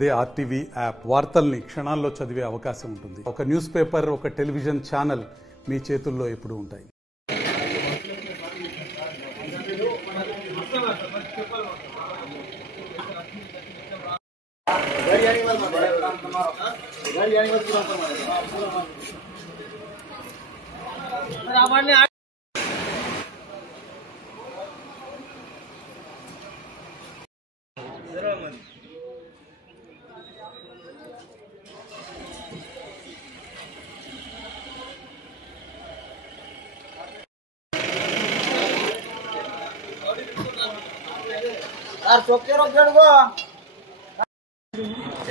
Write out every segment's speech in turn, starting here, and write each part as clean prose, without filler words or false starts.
అదే RTV app వార్తల్ని క్షణాల్లో చదివే అవకాశం ఉంటుంది. ఒక న్యూస్ పేపర్, ఒక టెలివిజన్ ఛానల్ మీ చేతుల్లో ఎప్పుడూ ఉంటాయి.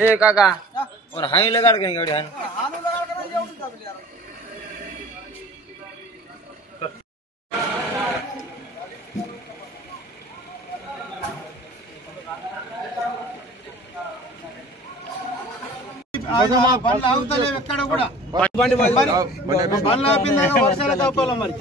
ए काका और हाई लगा के नहीं गाड़ी हाई బండ్లు ఆగుతలేవు ఎక్కడ కూడా. బండ్లు ఆపిందా వర్షాల తప్పాల మరి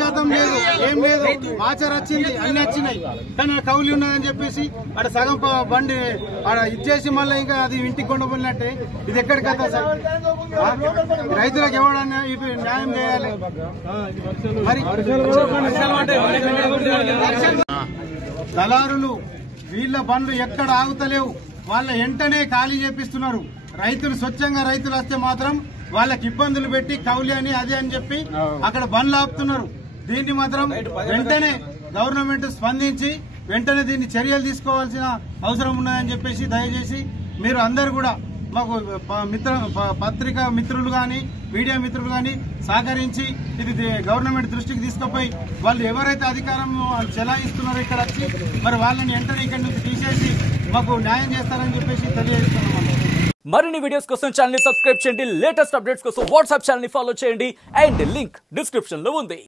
శాతం లేదు, ఏం లేదు. ఆచారం వచ్చింది, అన్ని వచ్చినాయి, కానీ కౌలి ఉన్నదని చెప్పేసి అక్కడ సగం బండి ఆడ ఇచ్చేసి మళ్ళీ ఇంకా అది ఇంటికి కొండపోయినట్టే. ఇది ఎక్కడి కదా సార్? రైతులకు ఎవడన్నా న్యాయం చేయాలి మరి. దళారులు వీళ్ళ బండ్లు ఎక్కడ ఆగుతలేవు, వాళ్ళ వెంటనే ఖాళీ చేపిస్తున్నారు. రైతులు స్వచ్ఛంగా రైతులు వస్తే మాత్రం వాళ్ళకి ఇబ్బందులు పెట్టి కౌలి అని అది అని చెప్పి అక్కడ బండ్లు ఆపుతున్నారు. దీన్ని మాత్రం వెంటనే గవర్నమెంట్ స్పందించి వెంటనే దీన్ని చర్యలు తీసుకోవాల్సిన అవసరం ఉన్నదని చెప్పేసి దయచేసి మీరు అందరు కూడా మాకు పత్రికా మిత్రులు కానీ మీడియా మిత్రులు కానీ సహకరించి ఇది గవర్నమెంట్ దృష్టికి తీసుకుపోయి వాళ్ళు ఎవరైతే అధికారం చెలాయిస్తున్నారో ఇక్కడ వచ్చి మరి వాళ్ళని వెంటనే ఇక్కడి నుంచి తీసేసి మాకు న్యాయం చేస్తారని చెప్పేసి తెలియజేస్తున్నాం. మరిన్ని వీడియోస్ కోసం ఛానల్ ని సబ్స్క్రైబ్ చేయండి. లేటెస్ట్ అప్డేట్స్ కోసం వాట్సాప్ ఛానల్ ని ఫాలో చేయండి. అండ్ లింక్ డిస్క్రిప్షన్ లో ఉంది.